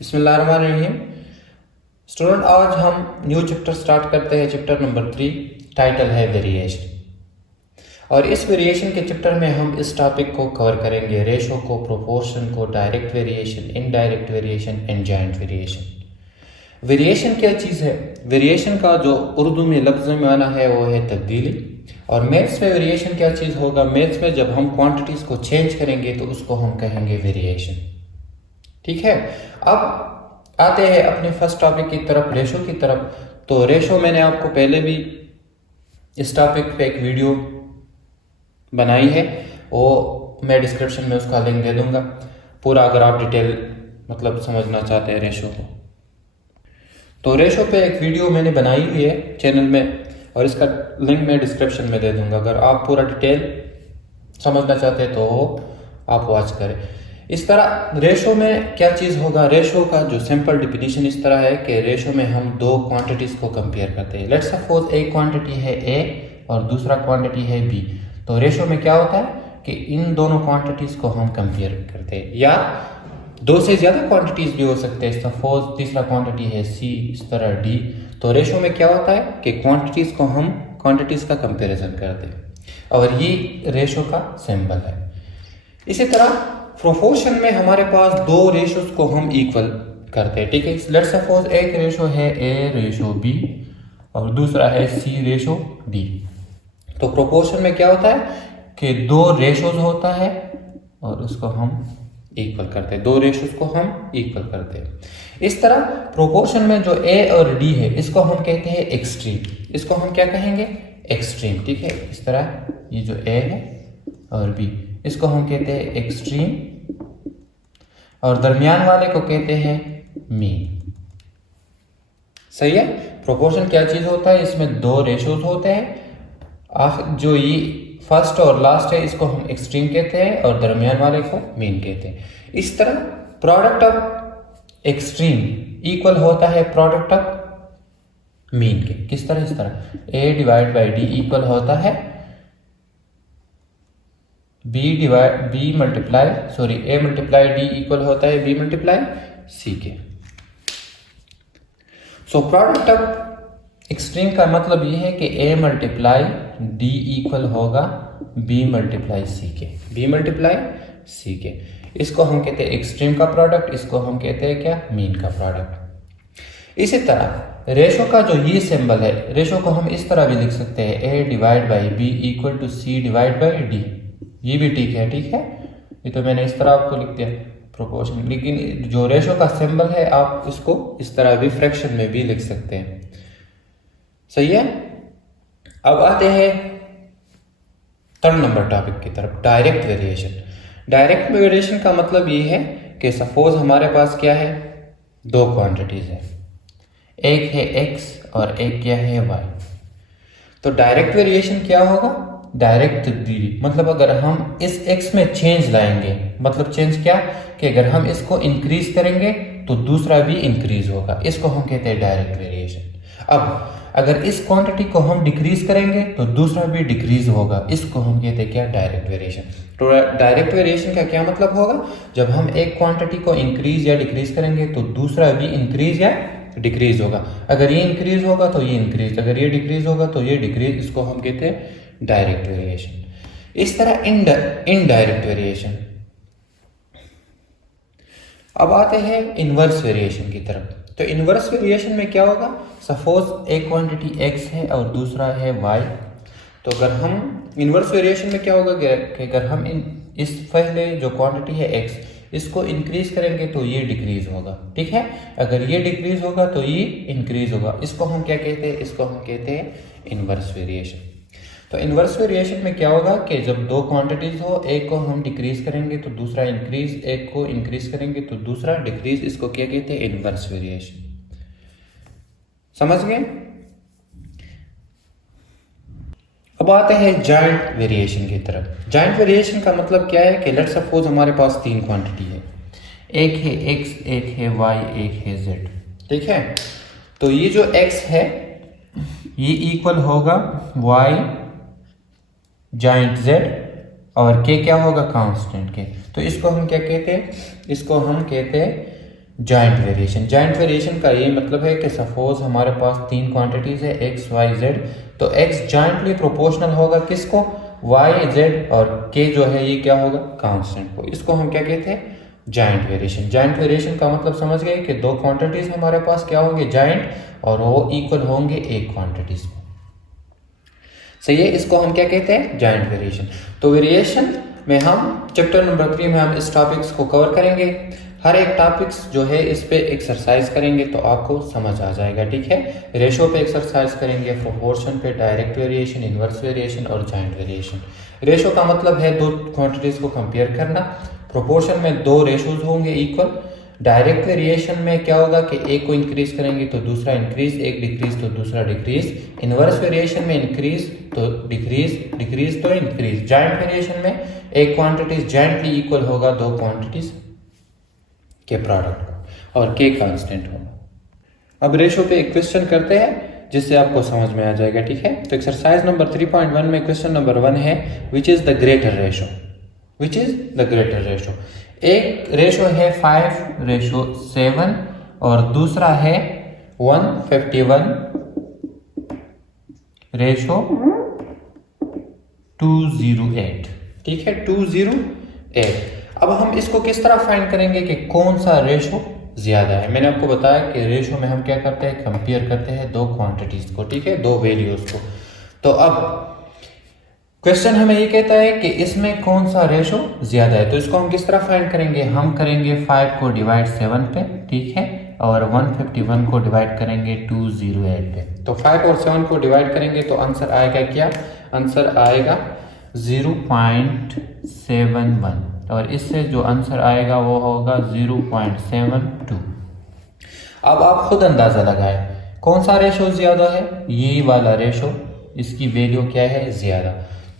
बिस्मिल्लाहिर्रहमानिर्रहीम। स्टूडेंट, आज हम न्यू चैप्टर स्टार्ट करते हैं। चैप्टर नंबर 3, टाइटल है वेरिएशन। और इस वेरिएशन के चैप्टर में हम इस टॉपिक को कवर करेंगे, रेशो को, प्रोपोर्शन को, direct variation, indirect variation and joint variation. Variation क्या चीज़ है? वेरिएशन का जो उर्दू में लफ्ज़ में माना है वो है तब्दीली। और मैथ्स में वेरिएशन क्या चीज़ होगा? मैथ्स में जब हम क्वांटिटीज़ को चेंज करेंगे तो उसको हम कहेंगे वेरिएशन। ठीक है, अब आते हैं अपने फर्स्ट टॉपिक की तरफ, रेशो की तरफ। तो रेशो मैंने आपको पहले भी इस टॉपिक पे एक वीडियो बनाई है, वो मैं डिस्क्रिप्शन में उसका लिंक दे दूंगा पूरा, अगर आप डिटेल मतलब समझना चाहते हैं रेशो को। तो रेशो पे एक वीडियो मैंने बनाई हुई है चैनल में, और इसका लिंक मैं डिस्क्रिप्शन में दे दूंगा। अगर आप पूरा डिटेल समझना चाहते हैं तो आप वॉच करें। इस तरह रेशो में क्या चीज़ होगा? रेशो का जो सिंपल डिफिनीशन इस तरह है कि रेशो में हम दो क्वांटिटीज़ को कंपेयर करते हैं। लेट्स सपोज एक क्वांटिटी है ए और दूसरा क्वांटिटी है बी। तो रेशो में क्या होता है कि इन दोनों क्वांटिटीज़ को हम कंपेयर करते हैं, या दो से ज़्यादा क्वांटिटीज़ भी हो सकते हैं। सपोज तीसरा क्वांटिटी है सी, इस तरह डी। तो रेशो में क्या होता है कि क्वांटिटीज़ को हम क्वांटिटीज़ का कंपेरिजन करते हैं, और ये रेशो का सिंबल है। इसी तरह प्रोपोर्शन में हमारे पास दो रेशोज को हम इक्वल करते हैं। ठीक है, लेट्स सपोज एक रेशो है ए रेशो बी और दूसरा है सी रेशो डी। तो प्रोपोर्शन में क्या होता है कि दो रेशोज होता है और उसको हम इक्वल करते हैं, दो रेशोज को हम इक्वल करते हैं। इस तरह प्रोपोर्शन में जो ए और डी है इसको हम कहते हैं एक्सट्रीम। इसको हम क्या कहेंगे? एक्सट्रीम। ठीक है, इस तरह ये जो ए है और बी, इसको हम कहते हैं एक्सट्रीम, और दरमियान वाले को कहते हैं मीन। सही है। प्रोपोर्शन क्या चीज होता है? इसमें दो रेशोज होते हैं। जो ये फर्स्ट और लास्ट है इसको हम एक्सट्रीम कहते हैं, और दरमियान वाले को मीन कहते हैं। इस तरह प्रोडक्ट ऑफ एक्सट्रीम इक्वल होता है प्रोडक्ट ऑफ मीन के। किस तरह? इस तरह ए डिवाइड बाई डी इक्वल होता है ए मल्टीप्लाई डी इक्वल होता है बी मल्टीप्लाई सी के। सो प्रोडक्ट ऑफ एक्सट्रीम का मतलब ये है कि ए मल्टीप्लाई डी इक्वल होगा बी मल्टीप्लाई सी के, बी मल्टीप्लाई सी के। इसको हम कहते हैं एक्सट्रीम का प्रोडक्ट, इसको हम कहते हैं क्या? मीन का प्रोडक्ट। इसी तरह रेशो का जो ये सिंबल है, रेशो को हम इस तरह भी लिख सकते हैं, a divide by b equal to c divide by d. ये भी ठीक है। ठीक है, ये तो मैंने इस तरह आपको लिख दिया प्रोपोर्शन, लेकिन जो रेशो का सिंबल है आप इसको इस तरह भी फ्रैक्शन में भी लिख सकते हैं। सही है। अब आते हैं 3rd नंबर टॉपिक की तरफ, डायरेक्ट वेरिएशन। डायरेक्ट वेरिएशन का मतलब ये है कि सपोज हमारे पास क्या है? दो क्वांटिटीज है, एक है एक्स और एक क्या है वाई। तो डायरेक्ट वेरिएशन क्या होगा? डायरेक्ट तब्दीली। मतलब अगर हम इस x में चेंज लाएंगे, मतलब चेंज क्या कि अगर हम इसको इंक्रीज करेंगे तो दूसरा भी इंक्रीज होगा, इसको हम कहते हैं डायरेक्ट वेरिएशन। अब अगर इस क्वांटिटी को हम डिक्रीज करेंगे तो दूसरा भी डिक्रीज होगा, इसको हम कहते हैं क्या? Direct variation. तो डायरेक्ट वेरिएशन का क्या मतलब होगा? जब हम एक क्वांटिटी को इंक्रीज या डिक्रीज करेंगे तो दूसरा भी इंक्रीज या डिक्रीज होगा। अगर ये इंक्रीज होगा तो ये इंक्रीज, अगर ये डिक्रीज होगा तो ये डिक्रीज, इसको हम कहते हैं डायरेक्ट वेरिएशन। इस तरह इनडायरेक्ट वेरिएशन। अब आते हैं इनवर्स वेरिएशन की तरफ। तो इनवर्स वेरिएशन में क्या होगा? सपोज एक क्वांटिटी x है और दूसरा है y। तो अगर हम इनवर्स वेरिएशन में क्या होगा कि अगर हम इस पहले जो क्वांटिटी है x, इसको इंक्रीज करेंगे तो ये डिक्रीज होगा। ठीक है, अगर ये डिक्रीज होगा तो ये इंक्रीज होगा, इसको हम क्या कहते हैं? इसको हम कहते हैं इनवर्स वेरिएशन। तो इनवर्स वेरिएशन में क्या होगा कि जब दो क्वांटिटीज हो, एक को हम डिक्रीज करेंगे तो दूसरा इंक्रीज, एक को इंक्रीज करेंगे तो दूसरा डिक्रीज, इसको क्या कहते हैं? Inverse variation. समझ गए? अब आते हैं जॉइंट वेरिएशन की तरफ। जॉइंट वेरिएशन का मतलब क्या है कि लेट्स सपोज हमारे पास तीन क्वांटिटी है, एक है x, एक है y, एक है z। ठीक है, तो ये जो x है ये इक्वल होगा y जॉइंट z, और k क्या होगा? कांस्टेंट के। तो इसको हम क्या कहते हैं? इसको हम कहते हैं जॉइंट वेरिएशन। जॉइंट वेरिएशन का ये मतलब है कि सपोज हमारे पास तीन क्वांटिटीज है x, y, z, तो x जॉइंटली प्रोपोर्शनल होगा किसको, y, z, और k जो है ये क्या होगा, कांस्टेंट को। इसको हम क्या कहते हैं, जॉइंट वेरिएशन। जॉइंट वेरिएशन का मतलब समझ गए कि दो क्वांटिटीज हमारे पास क्या होंगे, जॉइंट, और वो इक्वल होंगे एक क्वांटिटीज में। सही है, इसको हम क्या कहते हैं, जॉइंट वेरिएशन। तो वेरिएशन में हम चैप्टर नंबर 3 में हम इस टॉपिक्स को कवर करेंगे। हर एक टॉपिक्स जो है इस पे एक्सरसाइज करेंगे तो आपको समझ आ जाएगा, ठीक है। रेशो पे एक्सरसाइज करेंगे, प्रोपोर्शन पे, डायरेक्ट वेरिएशन, इनवर्स वेरिएशन और जॉइंट वेरिएशन। रेशो का मतलब है दो क्वांटिटीज को कंपेयर करना। प्रोपोर्शन में दो रेशोज होंगे इक्वल। डायरेक्ट वेरिएशन में क्या होगा कि एक को इंक्रीज करेंगे तो दूसरा इंक्रीज, एक डिक्रीज तो दूसरा डिक्रीज। इनवर्स वेरिएशन में इंक्रीज तो डिक्रीज, डिक्रीज तो इंक्रीज। जॉइंट वेरिएशन में एक क्वांटिटीज जॉइंटली इक्वल होगा दो क्वांटिटीज के प्रोडक्ट और के कांस्टेंट होगा। अब रेशो पे एक क्वेश्चन करते हैं जिससे आपको समझ में आ जाएगा, ठीक है। तो एक्सरसाइज नंबर 3.1 में क्वेश्चन नंबर 1 है, which is the greater ratio, which is the greater ratio. एक रेशो है 5:7 और दूसरा है 151:208, ठीक है, 208। अब हम इसको किस तरह फाइंड करेंगे कि कौन सा रेशो ज्यादा है। मैंने आपको बताया कि रेशो में हम क्या करते हैं, कंपेयर करते हैं दो क्वांटिटीज को, ठीक है, दो वैल्यूज को। तो अब क्वेश्चन हमें ये कहता है कि इसमें कौन सा रेशो ज्यादा है। तो इसको हम किस तरह फाइंड करेंगे, हम करेंगे 5 को डिवाइड 7 पे, ठीक है, और 151 को डिवाइड करेंगे 208 पे। तो 5 और 7 को डिवाइड करेंगे तो आंसर आएगा क्या, आंसर आएगा 0.71 और इससे जो आंसर आएगा वो होगा 0.72। अब आप खुद अंदाजा लगाएं कौन सा रेशो ज्यादा है, ये वाला रेशो, इसकी वैल्यू क्या है, ज्यादा।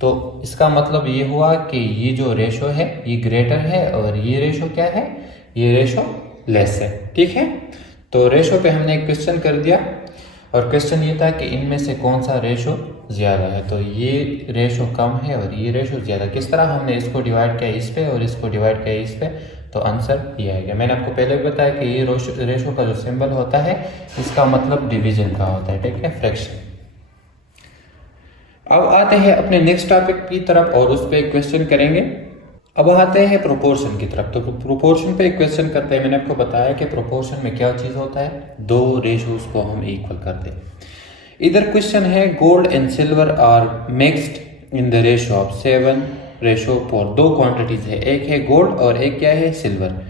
तो इसका मतलब ये हुआ कि ये जो रेशो है ये ग्रेटर है और ये रेशो क्या है, ये रेशो लेस है, ठीक है। तो रेशो पे हमने एक क्वेश्चन कर दिया और क्वेश्चन ये था कि इनमें से कौन सा रेशो ज्यादा है। तो ये रेशो कम है और ये रेशो ज्यादा। किस तरह हमने इसको डिवाइड किया इस पे और इसको डिवाइड किया इस पे, तो आंसर ये आएगा। मैंने आपको पहले भी बताया कि ये रेशो का जो सिंबल होता है इसका मतलब डिवीजन का होता है, ठीक है, फ्रैक्शन। अब आते हैं अपने नेक्स्ट टॉपिक की तरफ और उस पर एक क्वेश्चन करेंगे। अब आते हैं प्रोपोर्शन की तरफ। तो प्रोपोर्शन पे एक क्वेश्चन करते हैं। मैंने आपको बताया कि प्रोपोर्शन में क्या चीज होता है, दो रेशोज को हम इक्वल करते हैं। इधर क्वेश्चन है gold and silver are mixed in the ratio of 7:4। दो क्वांटिटीज है, एक है गोल्ड और एक क्या है, सिल्वर।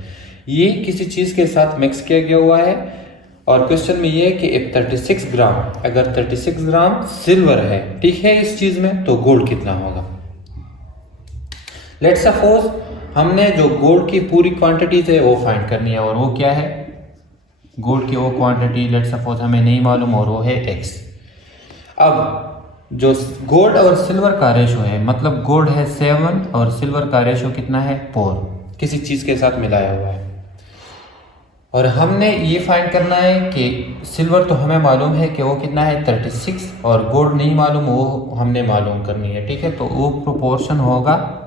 ये किसी चीज के साथ मिक्स किया गया हुआ है और क्वेश्चन में ये है कि एक 36 ग्राम, अगर 36 ग्राम सिल्वर है, ठीक है, इस चीज में, तो गोल्ड कितना होगा। लेट्स सपोज हमने जो गोल्ड की पूरी क्वांटिटीज है वो फाइंड करनी है और वो क्या है, गोल्ड की वो क्वांटिटी लेट्स सपोज हमें नहीं मालूम और वो है x। अब जो गोल्ड और सिल्वर का रेशो है, मतलब गोल्ड है 7 और सिल्वर का रेशो कितना है 4, किसी चीज के साथ मिलाया हुआ है। और हमने ये फाइंड करना है कि सिल्वर तो हमें मालूम है कि वो कितना है 36 और गोल्ड नहीं मालूम, वो हमने मालूम करनी है, ठीक है। तो वो प्रोपोर्शन होगा,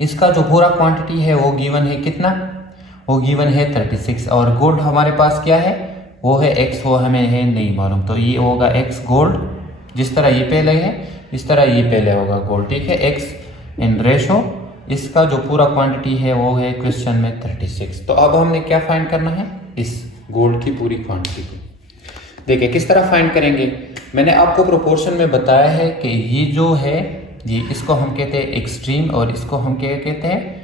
इसका जो पूरा क्वांटिटी है वो गिवन है कितना, वो गिवन है 36 और गोल्ड हमारे पास क्या है, वो है x, वो हमें है नहीं मालूम। तो ये होगा x गोल्ड, जिस तरह ये पहले है इस तरह ये पहले होगा गोल्ड, ठीक है, x इन रेशो, इसका जो पूरा क्वांटिटी है वो है क्वेश्चन में 36। तो अब हमने क्या फाइंड करना है, इस गोल्ड की पूरी क्वांटिटी को। देखिए किस तरह फाइंड करेंगे। मैंने आपको प्रोपोर्शन में बताया है कि ये जो है ये, इसको हम कहते हैं एक्सट्रीम और इसको हम क्या कहते हैं,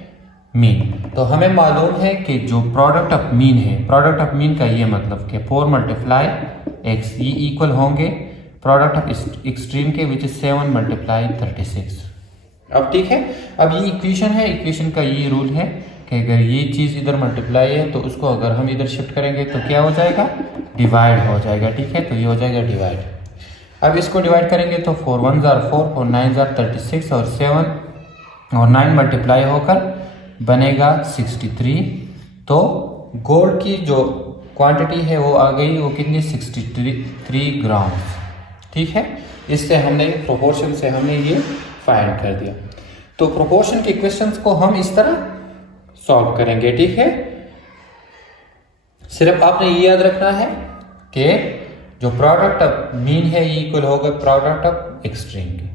मीन। तो हमें मालूम है कि जो प्रोडक्ट ऑफ मीन है, प्रोडक्ट ऑफ मीन का ये मतलब कि 4 × x, ये इक्वल होंगे प्रोडक्ट ऑफ एक्सट्रीम के विच इज 7 × 36। अब ठीक है, अब ये इक्वेशन है, इक्वेशन का ये रूल है कि अगर ये चीज़ इधर मल्टीप्लाई है तो उसको अगर हम इधर शिफ्ट करेंगे तो क्या हो जाएगा, डिवाइड हो जाएगा, ठीक है। तो ये हो जाएगा डिवाइड। अब इसको डिवाइड करेंगे तो 4 1 4 4 9 36 और 7 और 9 मल्टीप्लाई होकर बनेगा 63। तो गोल्ड की जो क्वांटिटी है वो आ गई, वो कितनी 63 ग्राम, ठीक है। इससे हमने प्रोपोर्शन से हमने ये फाइंड कर दिया। तो प्रोपोर्शन के क्वेश्चंस को हम इस तरह सॉल्व करेंगे, ठीक है। सिर्फ आपने ये याद रखना है कि जो प्रोडक्ट ऑफ मीन है ये इक्वल होगा प्रोडक्ट ऑफ एक्सट्रीम के।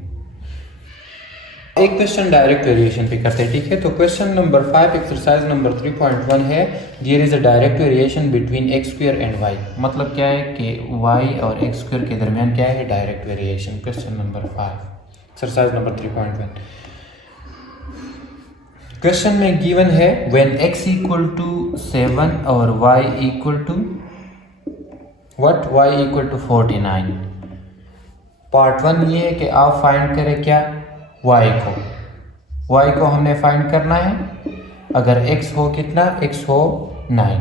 एक क्वेश्चन डायरेक्ट वेरिएशन पे करते हैं, ठीक है। तो क्वेश्चन नंबर 5 एक्सरसाइज नंबर 3.1 है, there is a direct variation between x square and y. मतलब क्या है कि वाई और एक्स स्क्वायर के दरमियान क्या है, direct variation. Question number 5 exercise number 3.1। Question में गिवन है व्हेन x इक्वल टू 7 और y equal to what, y equal to 49। Part 1 ये है कि आप फाइंड करें क्या, y को हमने फाइंड करना है अगर x हो कितना, x हो 9।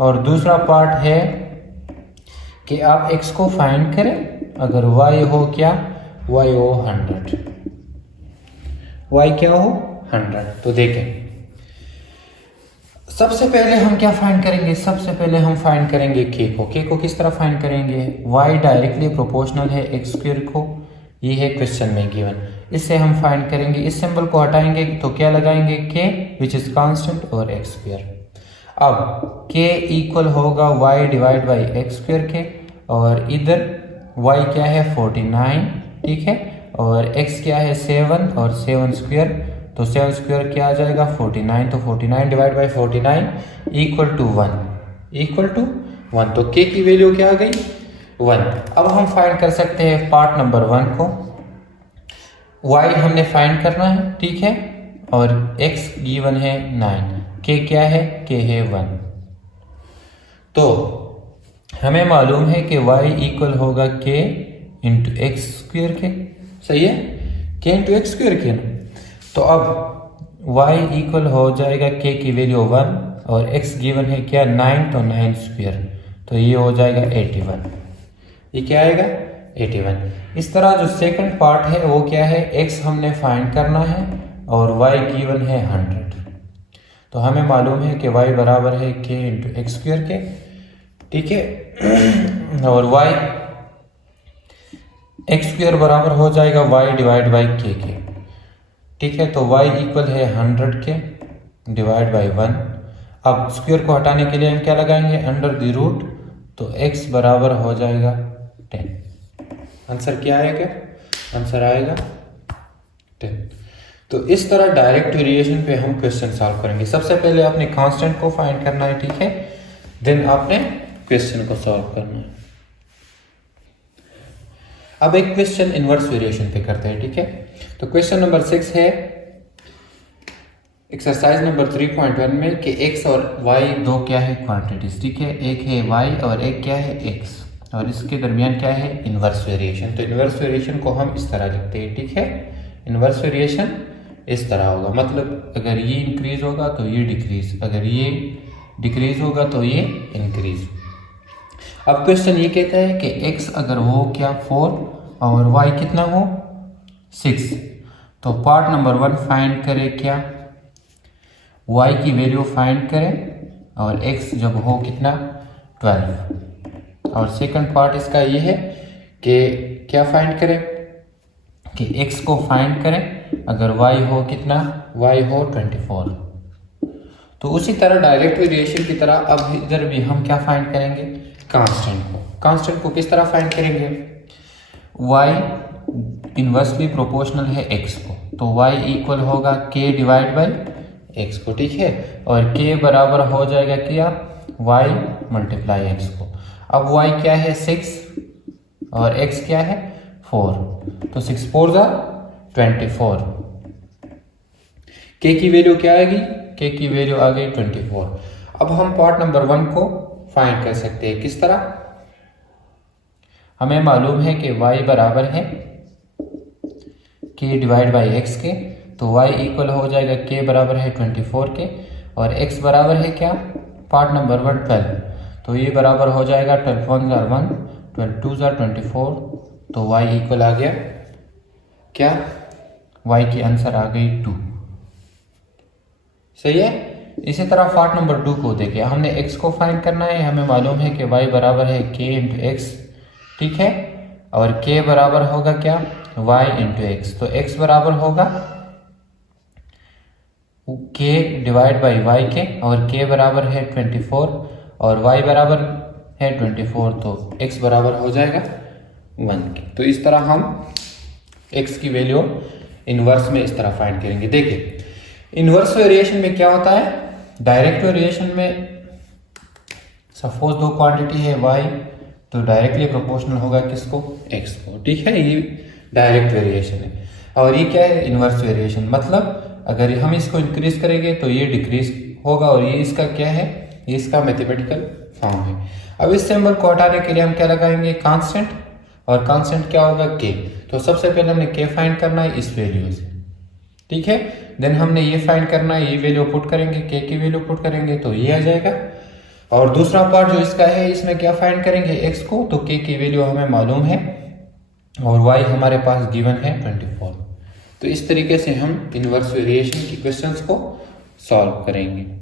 और दूसरा पार्ट है कि आप x को फाइंड करें अगर y हो क्या, y हो 100। y क्या हो 100। तो देखें सबसे पहले हम क्या फाइंड करेंगे, सबसे पहले हम फाइंड करेंगे k को किस तरह फाइंड करेंगे, y डायरेक्टली प्रोपोर्शनल है x स्क्वायर को, ये है क्वेश्चन में गिवन। इससे हम फाइंड करेंगे, इस सिंबल को हटाएंगे तो क्या लगाएंगे k विच इज कांस्टेंट और x स्क्वायर। अब k इक्वल होगा y divide by x square के, और इधर y क्या है 49, ठीक है, और x क्या है 7 और 7 स्क्वायर, तो 7 स्क्वायर क्या आ जाएगा 49, तो 49 डिवाइड बाई 49 इक्वल टू 1 तो k की वैल्यू क्या आ गई 1। अब हम फाइंड कर सकते हैं पार्ट नंबर 1 को, y हमने फाइंड करना है, ठीक है, और x गिवन है 9, k क्या है, k है 1। तो हमें मालूम है कि y इक्वल होगा k इंटू एक्स स्क्वायर के, सही है, k इंटू एक्स स्क्वायर के ना। तो अब y इक्वल हो जाएगा k की वैल्यू 1 और x गिवन है क्या 9, तो 9 स्क्वायर, तो ये हो जाएगा 81। ये क्या आएगा 81। इस तरह जो सेकंड पार्ट है वो क्या है, x हमने फाइंड करना है और y गिवन है 100। तो हमें मालूम है कि y बराबर है k इंटू एक्स स्क्वायर के, ठीक है, और y एक्स स्क्वायर बराबर हो जाएगा y डिवाइड बाई k के, ठीक है। तो y इक्वल है 100 के डिवाइड बाई 1। अब स्क्वायर को हटाने के लिए हम क्या लगाएंगे, अंडर द रूट, तो x बराबर हो जाएगा 10। आंसर क्या आएगा, आंसर आएगा 10। तो इस तरह डायरेक्ट वेरिएशन पे हम क्वेश्चन सॉल्व करेंगे। सबसे पहले आपने कांस्टेंट को फाइंड करना है, ठीक है, देन आपने क्वेश्चन को सॉल्व करना है। अब एक क्वेश्चन इनवर्स वेरिएशन पे करते हैं, ठीक है। तो क्वेश्चन नंबर 6 है एक्सरसाइज नंबर 3.1 में कि x और y दो क्या है क्वांटिटीज, ठीक है, एक है y और एक क्या है x, और इसके दरमियान क्या है इनवर्स वेरिएशन। तो इनवर्स वेरिएशन को हम इस तरह लिखते हैं, ठीक है, इनवर्स वेरिएशन इस तरह होगा, मतलब अगर ये इंक्रीज होगा तो ये डिक्रीज, अगर ये डिक्रीज होगा तो ये इंक्रीज। अब क्वेश्चन ये कहता है कि x अगर हो क्या 4 और y कितना हो 6, तो पार्ट नंबर 1 फाइंड करें क्या, y की वैल्यू फाइंड करें और x जब हो कितना 12। और सेकंड पार्ट इसका ये है कि क्या फाइंड करें कि x को फाइंड करें अगर y हो कितना, y हो 24। तो उसी तरह डायरेक्ट वेरिएशन की तरह अब इधर भी हम क्या फाइंड करेंगे, कांस्टेंट को किस तरह फाइंड करेंगे, y इनवर्सली प्रोपोर्शनल है x को, तो y इक्वल होगा k डिवाइड बाई x को, ठीक है, और k बराबर हो जाएगा क्या y मल्टीप्लाई x को। अब y क्या है 6 और x क्या है 4, तो 6 4 24। k की वैल्यू क्या आएगी, k की वैल्यू आ गई 24। अब हम पार्ट नंबर 1 को फाइंड कर सकते हैं, किस तरह, हमें मालूम है कि y बराबर है k डिवाइड बाई एक्स के, तो y इक्वल हो जाएगा k बराबर है 24 के, और x बराबर है क्या, पार्ट नंबर 1 12, तो ये बराबर हो जाएगा 12 1 1, 12 2 24, तो y इक्वल आ गया क्या, y की आंसर आ गई 2, सही है। इसी तरह पार्ट नंबर 2 को देखिए, हमने x को फाइंड करना है, हमें मालूम है कि y बराबर है k इंटू एक्स, ठीक है, और k बराबर होगा क्या y इंटू एक्स, तो x बराबर होगा k डिवाइड बाई y के, और k बराबर है 24, और y बराबर है 24, तो x बराबर हो जाएगा 1 के। तो इस तरह हम x की वैल्यू इनवर्स में इस तरह फाइंड करेंगे। देखिए इनवर्स वेरिएशन में क्या होता है, डायरेक्ट वेरिएशन में सपोज दो क्वांटिटी है y, तो डायरेक्टली प्रोपोर्शनल होगा किसको, x को, ठीक है। ये डायरेक्ट वेरिएशन है। और ये क्या है, इनवर्स वेरिएशन, मतलब अगर हम इसको इंक्रीज करेंगे तो ये डिक्रीज होगा, और ये इसका क्या है, ये इसका मैथमेटिकल फॉर्म है। अब इस सिंबल को हटाने के लिए हम क्या लगाएंगे, कांस्टेंट, और कांस्टेंट क्या होगा, k। तो सबसे पहले हमने k फाइंड करना है इस वैल्यू से, ठीक है। देन हमने ये फाइंड करना है, ये वैल्यू पुट करेंगे, k की वैल्यू पुट करेंगे तो ये आ जाएगा। और दूसरा पार्ट जो इसका है, इसमें क्या फाइंड करेंगे, x को, तो k की वैल्यू हमें मालूम है और y हमारे पास गिवन है 24। तो इस तरीके से हम इनवर्स वेरिएशन की क्वेश्चंस को सॉल्व करेंगे।